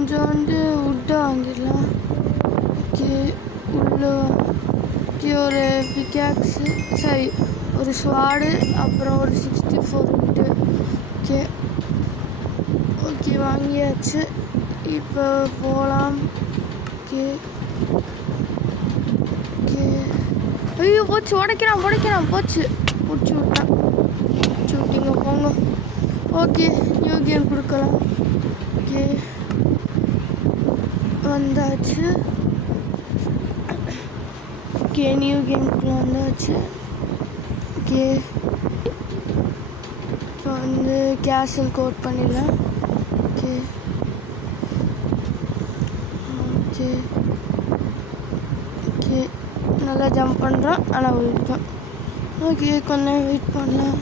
கொஞ்சோண்டு உட்டை வாங்கிடலாம். ஓகே, உள்ள ஓகே ஒரு பிக்காக்ஸு, சரி ஒரு ஸ்வாடு, அப்புறம் ஒரு 64 உட்டு. ஓகே ஓகே வாங்கியாச்சு. இப்போ போகலாம். Okay okay. ஐயோ போச்சு, உடைக்கிறான் போச்சு, பிடிச்சி விட்டான். பிடிச்சி விட்டீங்க போங்க. ஓகே நியூ கேம் கொடுக்கலாம். ஓகே வந்தாச்சு. ஓகே நியூ கேமுக்குள்ள வந்தாச்சு. ஓகே இப்போ வந்து கேஷல் கோட் பண்ணிடலாம். ஓகே ஓகே ஓகே நல்லா ஜம்ப் பண்ணுறோம், ஆனால் விழுட்டோம். ஓகே கொஞ்சம் வெயிட் பண்ணலாம்.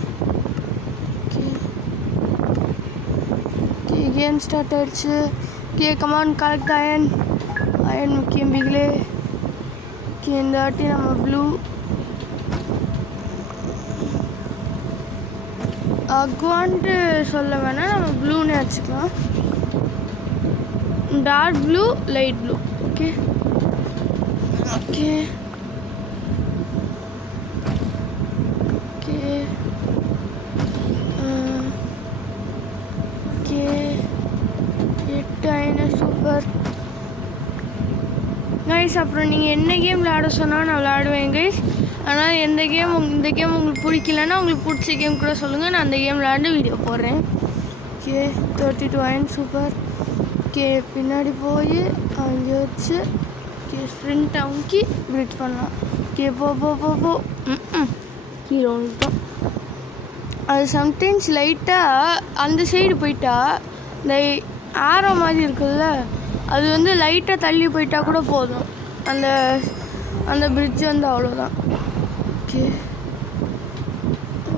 ஓகே ஓகே கேம் ஸ்டார்ட் ஆகிடுச்சு. ஓகே கமான் கலெக்ட் அயன் முக்கியம் பிகிலே. ஓகே இந்த வாட்டி நம்ம ப்ளூ அக்வான்ட்டு சொல்ல வேணாம், நம்ம ப்ளூன்னு வச்சுக்கலாம். Dark blue, light blue. Okay okay okay okay 8 அயன சூப்பர் கைஸ். அப்புறம் நீங்கள் என்ன கேம் விளையாட சொன்னால் நான் விளையாடுவேன் கைஸ். ஆனால் இந்த கேம் உங்களுக்கு பிடிக்கலன்னா உங்களுக்கு பிடிச்ச கேம் கூட சொல்லுங்கள், நான் அந்த கேம் விளையாண்டு வீடியோ போடுறேன். Okay 32 iron super. ஓகே பின்னாடி போய் அங்கே வச்சு ஓகே ஸ்ப்ரிண்ட் அமுக்கி பிரிட்ஜ் பண்ணலாம். ஓகே போ கீழே வந்துட்டோம். அது சம்டைம்ஸ் லைட்டாக அந்த சைடு போயிட்டா இந்த ஆரோ மாதிரி இருக்குதுல்ல, அது வந்து லைட்டாக தள்ளி போயிட்டா கூட போதும், அந்த பிரிட்ஜ் வந்து அவ்வளோதான். ஓகே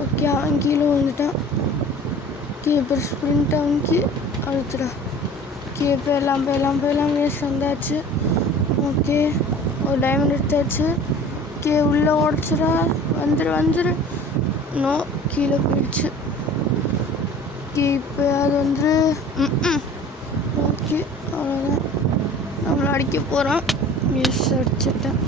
ஓகே அவன் கீழே வந்துட்டான். ஓகே இப்போ ஸ்ப்ரிண்ட் அமுக்கி அழுத்துடா. ஓகே போயெல்லாம் வேஸ்ட் வந்தாச்சு. ஓகே ஒரு டைமண்ட் எடுத்தாச்சு. ஓகே உள்ளே உடச்சிடா, வந்துரு நோ கீழே போயிடுச்சு. ஓகே இப்போ அது வந்து ஓகே அவ்வளோதான், நம்மளை அடிக்க போகிறோம். எஸ் அடிச்சிட்டேன்.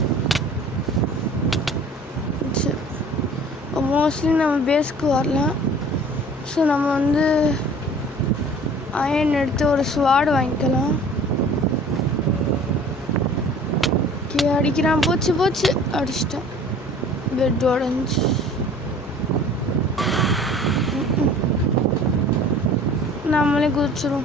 சரி மோஸ்ட்லி நம்ம பேஸ்க்கு வரலாம். ஸோ நம்ம வந்து அயன் எடுத்து ஒரு ஸ்வாடு வாங்கிக்கலாம். ஓகே அடிக்கிறான், போச்சு அடிச்சிட்டேன். பெட் உடஞ்சி நம்மளே குதிச்சிரும்.